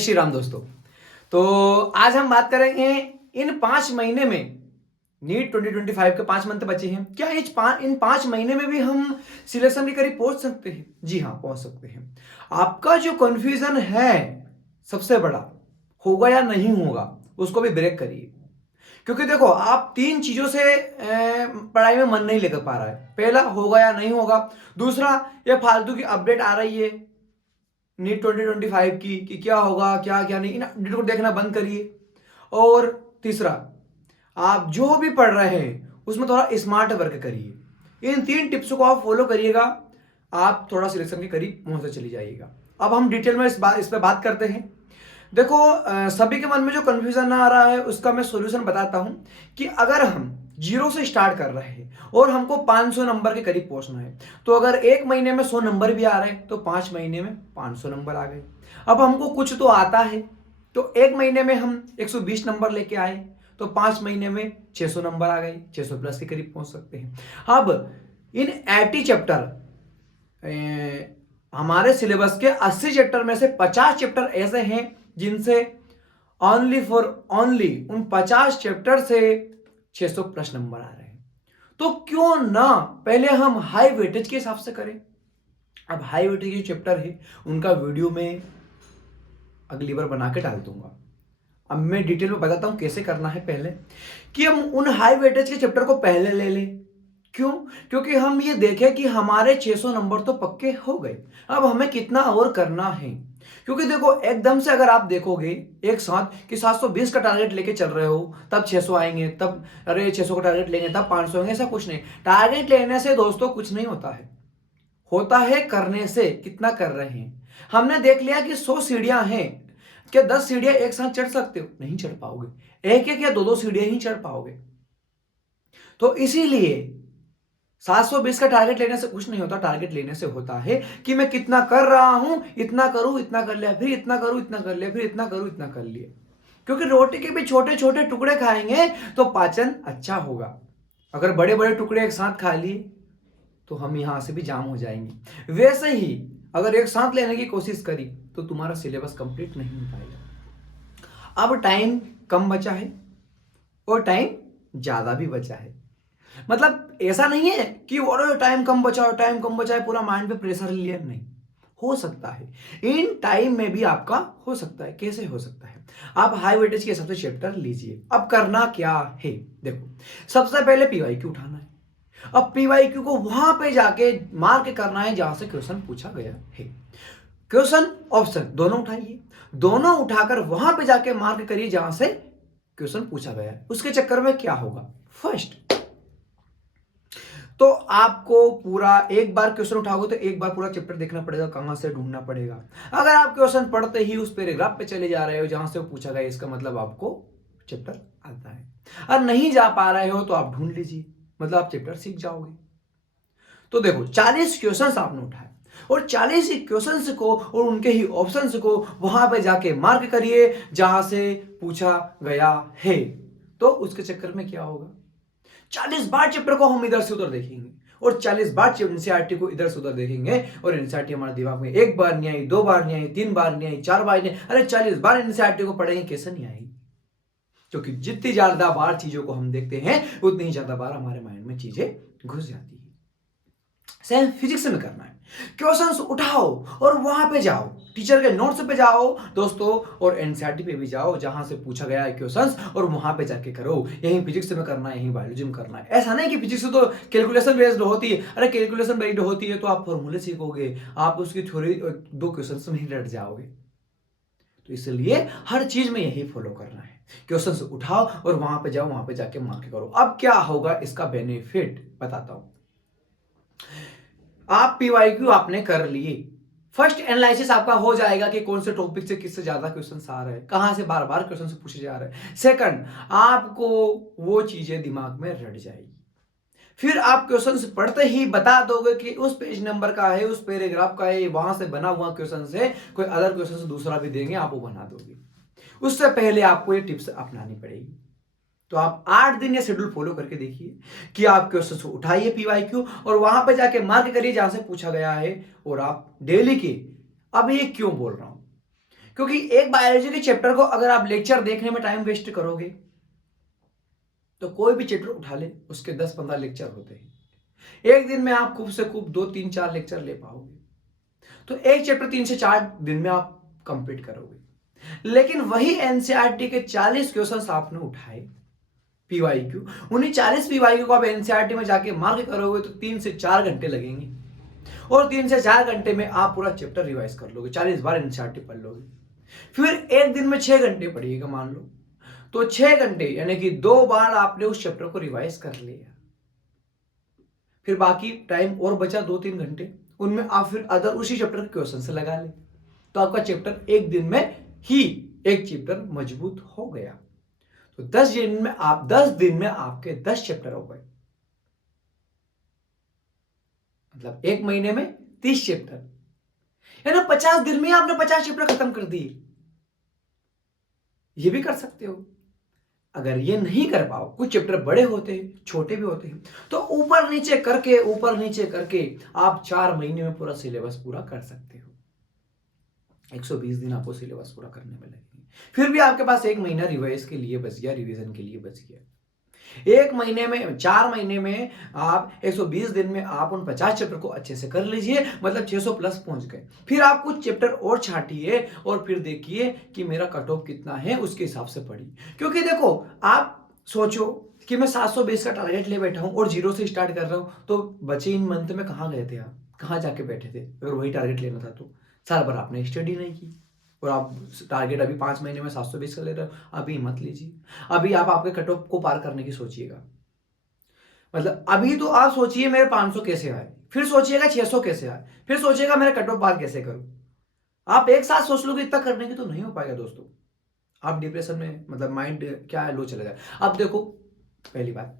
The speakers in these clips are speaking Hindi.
श्री राम दोस्तों। तो आज हम बात करेंगे इन 5 महीने में नीट 2025 के 5 मंथ बचे हैं। क्या इन 5 महीने में भी हम सिलेक्शन के करीब पहुंच सकते हैं? जी हाँ, पहुंच सकते हैं। आपका जो कंफ्यूजन है सबसे बड़ा, होगा या नहीं होगा, उसको भी ब्रेक करिए। क्योंकि देखो, आप तीन चीजों से पढ़ाई में मन नहीं लेकर पा रहा है। पहला, होगा या नहीं होगा। दूसरा, ये फालतू की अपडेट आ रही है नीट 2025 की कि क्या होगा क्या क्या नहीं, इन अपडेट को देखना बंद करिए। और तीसरा, आप जो भी पढ़ रहे हैं उसमें थोड़ा स्मार्ट वर्क करिए। इन तीन टिप्स को आप फॉलो करिएगा, आप थोड़ा सिलेक्शन के करीब पहुंचते चली जाइएगा। अब हम डिटेल में इस पे बात करते हैं। देखो, सभी के मन में जो कंफ्यूजन आ रहा है उसका मैं सॉल्यूशन बताता हूं कि अगर हम जीरो से स्टार्ट कर रहे हैं और हमको 500 नंबर के करीब पहुंचना है, तो अगर 1 महीने में 100 नंबर भी आ रहे हैं तो 5 महीने में 500 नंबर आ गए। अब हमको कुछ तो आता है, तो 1 महीने में हम 120 नंबर लेके आए तो 5 महीने में 600 नंबर आ गए, 600 प्लस के करीब पहुंच सकते हैं। अब इन 80 चैप्टर, हमारे सिलेबस के 80 चैप्टर में से 50 चैप्टर ऐसे हैं जिनसे ओनली फॉर ओनली उन 50 चैप्टर से 600 प्लस नंबर आ रहे हैं। तो क्यों ना पहले हम हाई वेटेज के हिसाब से करें। अब हाई वेटेज के चैप्टर है, उनका वीडियो में अगली बार बना के डाल दूंगा। अब मैं डिटेल में बताता हूं कैसे करना है। पहले कि हम उन हाई वेटेज के चैप्टर को पहले ले लें। क्यों? क्योंकि हम ये देखें कि हमारे 600 नंबर तो पक्के हो गए, अब हमें कितना और करना है। क्योंकि देखो, एकदम से अगर आप देखोगे एक साथ कि 720 का टारगेट लेके चल रहे हो तब 600 आएंगे, तब अरे 600 का टारगेट लेंगे तब 500 आएंगे, ऐसा कुछ नहीं। टारगेट लेने से दोस्तों कुछ नहीं होता है, होता है करने से कितना कर रहे हैं। हमने देख लिया कि 100 सीढ़ियां हैं, क्या 10 सीढ़ियां एक साथ चढ़ सकते हो? नहीं चढ़ पाओगे। एक एक या दो दो सीढ़ियां ही चढ़ पाओगे। तो इसीलिए 720 का टारगेट लेने से कुछ नहीं होता। टारगेट लेने से होता है कि मैं कितना कर रहा हूं, इतना करूं, इतना कर लिया, फिर इतना करूं, इतना कर लिया, फिर इतना करूं, इतना कर लिया। क्योंकि रोटी के भी छोटे छोटे टुकड़े खाएंगे तो पाचन अच्छा होगा। अगर बड़े बड़े टुकड़े एक साथ खा लिए तो हम यहां से भी जाम हो जाएंगे। वैसे ही अगर एक साथ लेने की कोशिश करी तो तुम्हारा सिलेबस कंप्लीट नहीं हो पाएगा। अब टाइम कम बचा है और टाइम ज्यादा भी बचा है। मतलब ऐसा नहीं है कि और टाइम कम बचा और टाइम कम बचा है पूरा माइंड पे प्रेशर लिया, नहीं हो सकता है। इन टाइम में भी आपका हो सकता है। कैसे हो सकता है? आप हाई वेटेज के हिसाब से चैप्टर लीजिए। अब करना क्या है, देखो, सबसे पहले पीवाईक्यू उठाना है। अब पीवाईक्यू को वहां पे जाके मार्क करना है जहां से क्वेश्चन पूछा गया है। क्वेश्चन ऑप्शन दोनों उठाइए, दोनों उठाकर वहां पे जाके मार्क करिए जहां से क्वेश्चन पूछा गया है। उसके चक्कर में क्या होगा, फर्स्ट तो आपको पूरा एक बार क्वेश्चन उठाओगे तो एक बार पूरा चैप्टर देखना पड़ेगा, कहां से ढूंढना पड़ेगा। अगर आप क्वेश्चन पढ़ते ही उस पैराग्राफ पे चले जा रहे हो जहां से वो पूछा गया, इसका मतलब आपको चैप्टर आता है। और नहीं जा पा रहे हो तो आप ढूंढ लीजिए, मतलब आप चैप्टर सीख जाओगे। तो देखो, 40 क्वेश्चंस आपने उठाए और 40 क्वेश्चंस को और उनके ही ऑप्शंस को वहां पे जाके मार्क करिए जहां से पूछा गया है। तो उसके चक्कर में क्या होगा, 40 बार चैप्टर को हम इधर से उधर देखेंगे और 40 बार एनसीईआरटी को इधर से उधर देखेंगे और एनसीईआरटी हमारे दिमाग में एक बार नहीं आई, 2 बार नहीं आई, 3 बार नहीं आई, 4 बार नहीं आई। अरे 40 बार एनसीईआरटी को पढ़ेंगे, कैसे नहीं आएगी? क्योंकि जितनी ज्यादा बार चीजों को हम देखते हैं उतनी ही ज्यादा बार हमारे माइंड में चीजें घुस जाती है। सेम फिजिक्स में करना है। क्वेश्चंस उठाओ और वहां पे जाओ, टीचर के नोट्स पे जाओ दोस्तों, और एनसीईआरटी पे भी जाओ जहां से पूछा गया है क्वेश्चंस, और वहां पे जाके करो। यही फिजिक्स में करना है, यही बायोलॉजी में करना है। ऐसा नहीं कि फिजिक्स तो कैलकुलेशन बेस्ड होती है। अरे कैलकुलेशन बेस्ड होती है तो आप फॉर्मूले सीखोगे, आप उसकी थ्योरी 2 क्वेश्चन में ही रट जाओगे। तो इसलिए हर चीज में यही फॉलो करना है। क्वेश्चंस उठाओ और वहां पे जाओ, वहां पे जाके मार्क करो। अब क्या होगा, इसका बेनिफिट बताता हूं। आप पीवाईक्यू आपने कर लिए, फर्स्ट एनालिसिस आपका हो जाएगा कि कौन से टॉपिक से किससे ज्यादा क्वेश्चन आ रहे हैं, कहां से बार बार क्वेश्चन पूछे जा रहे हैं। सेकंड, आपको वो चीजें दिमाग में रट जाएगी। फिर आप क्वेश्चन पढ़ते ही बता दोगे कि उस पेज नंबर का है, उस पैराग्राफ का है, वहां से बना हुआ क्वेश्चन है, कोई अदर क्वेश्चन दूसरा भी देंगे आप वो बना दोगे। उससे पहले आपको ये टिप्स अपनानी पड़ेगी। तो आप 8 दिन ये शेड्यूल फॉलो करके देखिए कि आप क्वेश्चन उठाइए पीवाईक्यू और वहां पे जाके मार्क करिए जहां से पूछा गया है। और आप डेली की, अब ये क्यों बोल रहा हूं, क्योंकि एक बायोलॉजी के चैप्टर को अगर आप लेक्चर देखने में टाइम वेस्ट करोगे तो कोई भी चैप्टर उठा ले उसके 10-15 लेक्चर होते हैं। एक दिन में आप खूब से खूब 2-3-4 लेक्चर ले पाओगे, तो एक चैप्टर 3 से 4 दिन में आप कंप्लीट करोगे। लेकिन वही एनसीईआरटी के 40 क्वेश्चंस आपने उठाए पीवाईक्यू, उन्हीं 40 पीवाईक्यू को आप एनसीईआरटी में जाके मार्क करोगे तो 3 से 4 घंटे लगेंगे, और 3 से 4 घंटे में आप पूरा चैप्टर रिवाइज कर लोगे, 40 बार एनसीईआरटी पढ़ लोगे। फिर एक दिन में 6 घंटे पढ़िएगा मान लो, तो 6 घंटे यानी कि 2 बार आपने उस चैप्टर को रिवाइज कर लिया। फिर बाकी टाइम और बचा 2-3 घंटे, उनमें आप फिर अदर उसी चैप्टर के क्वेश्चन से लगा ले, तो आपका चैप्टर एक दिन में ही एक चैप्टर मजबूत हो गया। तो 10 दिन में आपके 10 चैप्टर हो गए, मतलब एक महीने में 30 चैप्टर, यानी 50 दिन में आपने 50 चैप्टर खत्म कर दिए। ये भी कर सकते हो। अगर ये नहीं कर पाओ, कुछ चैप्टर बड़े होते हैं, छोटे भी होते हैं, तो ऊपर नीचे करके आप 4 महीने में पूरा सिलेबस पूरा कर सकते हो। 120 दिन आपको सिलेबस पूरा करने में लगेंगे। फिर भी आपके पास एक महीना रिवाइज के लिए बच गया, रिवीजन के लिए बच गया। एक महीने में 4 महीने में आप 120 दिन में आप उन 50 चैप्टर को अच्छे से कर लीजिए, मतलब 600 प्लस पहुंच गए। फिर आप कुछ चैप्टर और छाटिए और फिर देखिए कि मेरा कट ऑफ कितना है, उसके हिसाब से पढ़िए। क्योंकि देखो, आप सोचो कि मैं 720 का टारगेट ले बैठा हूं और 0 से स्टार्ट कर रहा हूं, तो बचे इन मंथ में कहां गए थे आप, कहां जाके बैठे थे? अगर वही टारगेट लेना था तो साल भर आपने स्टडी नहीं की, और आप टारगेट अभी 5 महीने में 720 का ले रहे हो, अभी मत लीजिए। अभी आप आपके कट ऑफ को पार करने की सोचिएगा। मतलब अभी तो आप सोचिए मेरे 500 कैसे आए, फिर सोचिएगा 600 कैसे आए, फिर सोचिएगा मेरे कट ऑफ पार कैसे करूं। आप एक साथ सोच लोगे इतना करने की तो नहीं हो पाएगा दोस्तों। आप डिप्रेशन में, मतलब माइंड क्या है, लो चला जाए। अब देखो, पहली बात,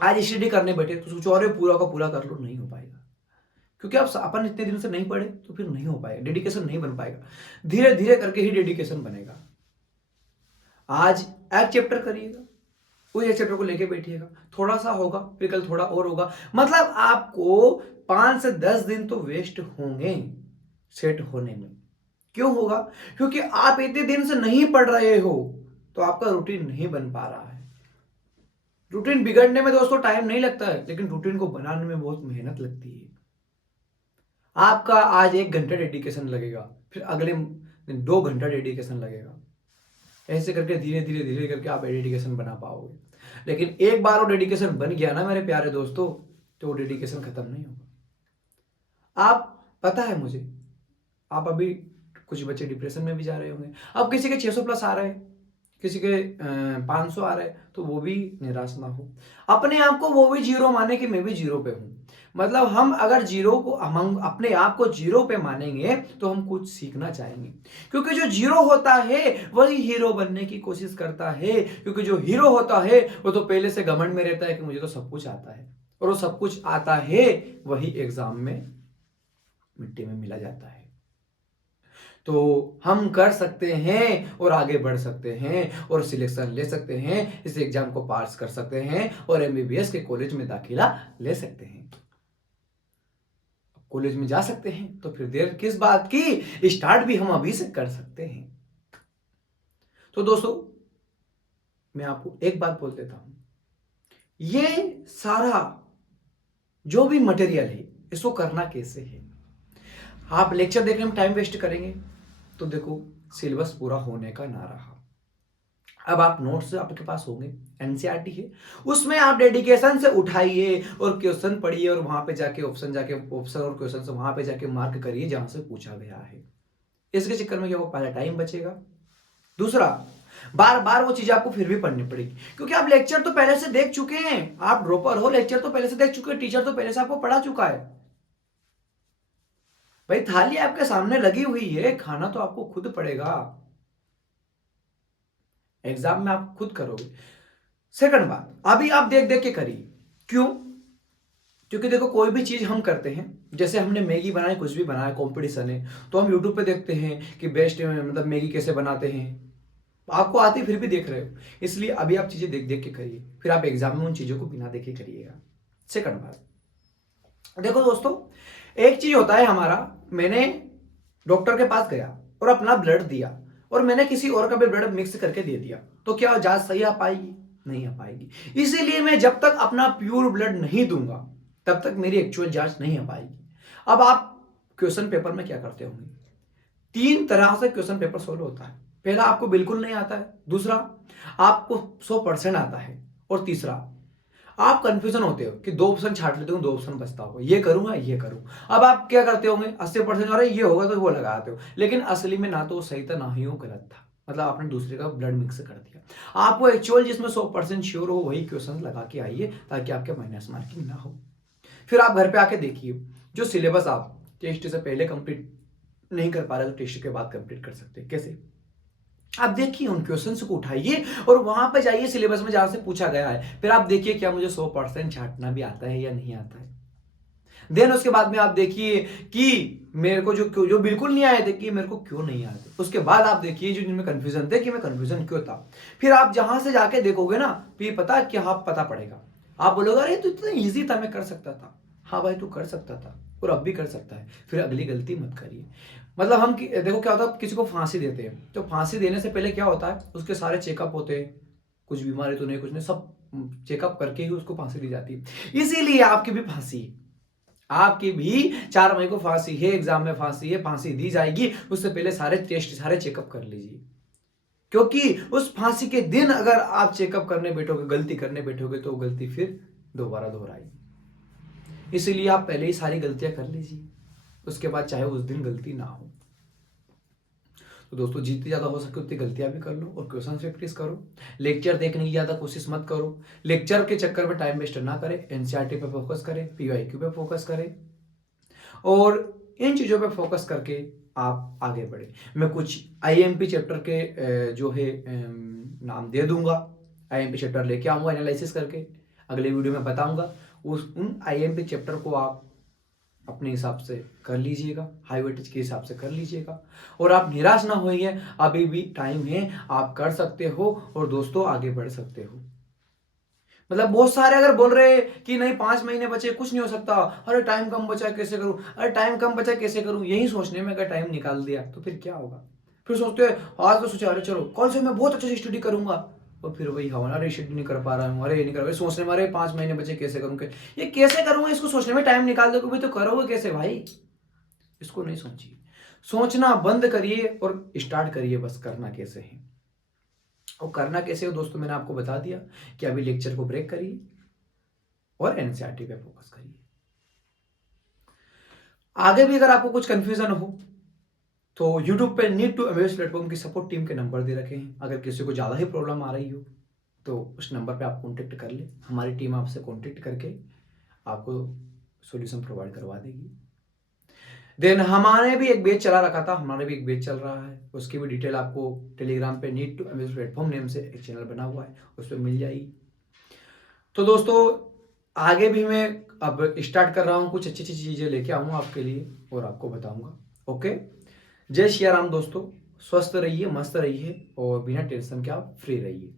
आज स्टडी करने बैठे तो सोचो अरे पूरा का पूरा कर लो, नहीं हो पाएगा। क्योंकि आप अपन इतने दिन से नहीं पढ़े तो फिर नहीं हो पाएगा, डेडिकेशन नहीं बन पाएगा। धीरे धीरे करके ही डेडिकेशन बनेगा। आज एक चैप्टर करिएगा, उस एक चैप्टर को लेके बैठिएगा, थोड़ा सा होगा फिर कल थोड़ा और होगा, मतलब आपको 5 से 10 दिन तो वेस्ट होंगे सेट होने में। क्यों होगा? क्योंकि आप इतने दिन से नहीं पढ़ रहे हो, तो आपका रूटीन नहीं बन पा रहा है। रूटीन बिगड़ने में दोस्तों टाइम नहीं लगता है, लेकिन रूटीन को बनाने में बहुत मेहनत लगती है। आपका आज 1 घंटा डेडिकेशन लगेगा, फिर अगले दिन 2 घंटा डेडिकेशन लगेगा। ऐसे करके धीरे धीरे करके आप डेडिकेशन बना पाओगे। लेकिन एक बार वो डेडिकेशन बन गया ना मेरे प्यारे दोस्तों, तो वो डेडिकेशन खत्म नहीं होगा। आप, पता है मुझे, आप अभी कुछ बच्चे डिप्रेशन में भी जा रहे होंगे। अब किसी के 600 प्लस आ रहे हैं, किसी के 500 आ रहे हैं, तो वो भी निराश ना हो। अपने आप को वो भी जीरो माने कि मैं भी जीरो पे हूं। मतलब हम अगर जीरो को, हम अपने आप को जीरो पे मानेंगे तो हम कुछ सीखना चाहेंगे। क्योंकि जो जीरो होता है वही हीरो बनने की कोशिश करता है। क्योंकि जो हीरो होता है वो तो पहले से घमंड में रहता है कि मुझे तो सब कुछ आता है, और वो सब कुछ आता है वही एग्जाम में मिट्टी में मिला जाता है। तो हम कर सकते हैं और आगे बढ़ सकते हैं और सिलेक्शन ले सकते हैं, इस एग्जाम को पास कर सकते हैं और एमबीबीएस के कॉलेज में दाखिला ले सकते हैं। कॉलेज में जा सकते हैं तो फिर देर किस बात की, स्टार्ट भी हम अभी से कर सकते हैं। तो दोस्तों, मैं आपको एक बात बोल देता हूं, ये सारा जो भी मटेरियल है इसको करना कैसे है। आप लेक्चर देखने में टाइम वेस्ट करेंगे तो देखो सिलेबस पूरा होने का ना रहा। अब आप नोट्स आपके पास होंगे, एनसीईआरटी है, उसमें आप डेडिकेशन से उठाइए और क्वेश्चन पढ़िए और वहां पे जाके ऑप्शन और क्वेश्चन से वहां पे जाके मार्क करिए जहां से पूछा गया है। इसके चक्कर में क्या होगा, पहला टाइम बचेगा, दूसरा बार बार वो चीज आपको फिर भी पढ़नी पड़ेगी। क्योंकि आप लेक्चर तो पहले से देख चुके हैं, आप ड्रॉपर हो, लेक्चर तो पहले से देख चुके हैं, टीचर तो पहले से आपको पढ़ा चुका है। भाई थाली आपके सामने लगी हुई है, खाना तो आपको खुद पड़ेगा। एग्जाम में आप खुद करोगे। सेकंड बात, अभी आप देख देख के करिए। क्यों? क्योंकि देखो कोई भी चीज हम करते हैं, जैसे हमने मैगी बनाई, कुछ भी बनाया, कंपटीशन है, तो हम यूट्यूब पे देखते हैं कि बेस्ट मतलब मैगी कैसे बनाते हैं। आपको आती फिर भी देख रहे हो, इसलिए अभी आप चीजें देख देख के करिए, फिर आप एग्जाम में उन चीजों को बिना देखे करिएगा। सेकंड बात, देखो दोस्तों, एक चीज होता है हमारा, मैंने डॉक्टर के पास गया, और अपना ब्लड दिया और मैंने किसी और का भी ब्लड मिक्स करके दे दिया, तो क्या जांच सही आ पाएगी? नहीं आ पाएगी। इसीलिए मैं जब तक अपना प्योर ब्लड नहीं दूंगा तब तक मेरी एक्चुअल जांच नहीं आ पाएगी। अब आप क्वेश्चन पेपर में क्या करते होंगे? 3 तरह से क्वेश्चन पेपर सोल्व होता है। पहला, आपको बिल्कुल नहीं आता है। दूसरा, आपको 100% आता है। और तीसरा, आप कंफ्यूजन होते हो कि 2 ऑप्शन छाट लेते हो, 2 ऑप्शन बचता होगा, ये करूं या ये करूं। अब आप क्या करते होंगे? 80% अरे ये होगा तो वो लगाते हो, लेकिन असली में ना तो वो सही था ना ही वो गलत था। मतलब आपने दूसरे का ब्लड मिक्स कर दिया। आपको एक्चुअल जिसमें 100% श्योर हो वही क्वेश्चन लगा के आइए, ताकि आपके माइनस मार्किंग ना हो। फिर आप घर पे आके देखिए, जो सिलेबस आप टेस्ट से पहले कंप्लीट नहीं कर पा रहे तो टेस्ट के बाद कंप्लीट कर सकते हैं। कैसे? आप देखिए, उन क्वेश्चंस को उठाइए और वहां पे जाइए सिलेबस में जहां से पूछा गया है। फिर आप देखिए क्या मुझे 100% छांटना भी आता है या नहीं आता है। देन उसके बाद में आप देखिए कि मेरे को जो बिल्कुल नहीं आए थे कि मेरे को क्यों नहीं आए थे। उसके बाद आप देखिए जो जिनमें कंफ्यूजन थे कि मैं कंफ्यूजन क्यों था। फिर आप जहां से जाके देखोगे ना, फिर पता क्या आप पता पड़ेगा। आप बोलोगे अरे तो इतना ईजी था, मैं कर सकता था। हाँ भाई, तू कर सकता था और अब भी कर सकता है। फिर अगली गलती मत करिए। मतलब हम देखो क्या होता है, किसी को फांसी देते हैं तो फांसी देने से पहले क्या होता है, उसके सारे चेकअप होते हैं, कुछ बीमारी तो नहीं, कुछ नहीं, सब चेकअप करके ही उसको फांसी दी जाती है। इसीलिए आपकी भी फांसी है। आपकी भी 4 मई को फांसी है, एग्जाम में फांसी है, फांसी दी जाएगी। उससे पहले सारे टेस्ट सारे चेकअप कर लीजिए, क्योंकि उस फांसी के दिन अगर आप चेकअप करने बैठोगे, गलती करने बैठोगे, तो गलती फिर दोबारा दोहराएगी। इसीलिए आप पहले ही सारी गलतियां कर लीजिए, उसके बाद चाहे उस दिन गलती ना हो। तो दोस्तों, जितनी ज़्यादा हो सके उतनी गलतियां भी कर लो और क्वेश्चन प्रैक्टिस करो। लेक्चर देखने की ज़्यादा कोशिश मत करो। लेक्चर के चक्कर में टाइम वेस्ट ना करें। एनसीईआरटी पे फोकस करें, पीवाईक्यू पे फोकस करें और इन चीज़ों पे फोकस करके आप आगे बढ़े। मैं कुछ आईएमपी चैप्टर के जो है नाम दे दूंगा। आईएमपी चैप्टर लेके आऊंगा एनालिसिस करके, अगले वीडियो में बताऊंगा। उन आईएमपी चैप्टर को आप अपने हिसाब से कर लीजिएगा, हाई वेटेज के हिसाब से कर लीजिएगा और आप निराश ना होइए। अभी भी टाइम है, आप कर सकते हो और दोस्तों आगे बढ़ सकते हो। मतलब बहुत सारे अगर बोल रहे हैं कि नहीं 5 महीने बचे, कुछ नहीं हो सकता, अरे टाइम कम बचा कैसे करूं, अरे टाइम कम बचा कैसे करूं, यही सोचने में अगर टाइम निकाल दिया तो फिर क्या होगा। फिर सोचते हैं आज तो सोचा अरे चलो कल से मैं बहुत अच्छे से स्टडी करूंगा, और फिर वही हवा, अरे स्टडी नहीं कर पा रहा हूँ, अरे ये नहीं कर पा, सोचने में अरे 5 महीने बचे कैसे करूँ, ये कैसे करूंगा, इसको सोचने में टाइम निकाल दोगे भाई तो करोगे कैसे भाई। इसको नहीं सोचिए, सोचना बंद करिए और स्टार्ट करिए, बस करना कैसे है। और करना कैसे हो दोस्तों, मैंने आपको बता दिया कि अभी लेक्चर को ब्रेक करिए और एनसीईआरटी पे फोकस करिए। आगे भी अगर आपको कुछ कंफ्यूजन हो तो YouTube पे नीड टू एमएस प्लेटफॉर्म की सपोर्ट टीम के नंबर दे रखे हैं। अगर किसी को ज़्यादा ही प्रॉब्लम आ रही हो तो उस नंबर पे आप कॉन्टेक्ट कर ले, हमारी टीम आपसे कॉन्टेक्ट करके आपको सॉल्यूशन प्रोवाइड करवा देगी। देन हमारे भी एक बैच चला रखा था, हमारे भी एक बैच चल रहा है, उसकी भी डिटेल आपको टेलीग्राम पे need to MS platform name से एक चैनल बना हुआ है, उस पर मिल जाएगी। तो दोस्तों, आगे भी मैं अब स्टार्ट कर रहा हूँ, कुछ अच्छी अच्छी चीज़ें लेके आऊँगा आपके लिए और आपको बताऊँगा। ओके, जय श्री राम दोस्तों, स्वस्थ रहिए, मस्त रहिए और बिना टेंशन के आप फ्री रहिए।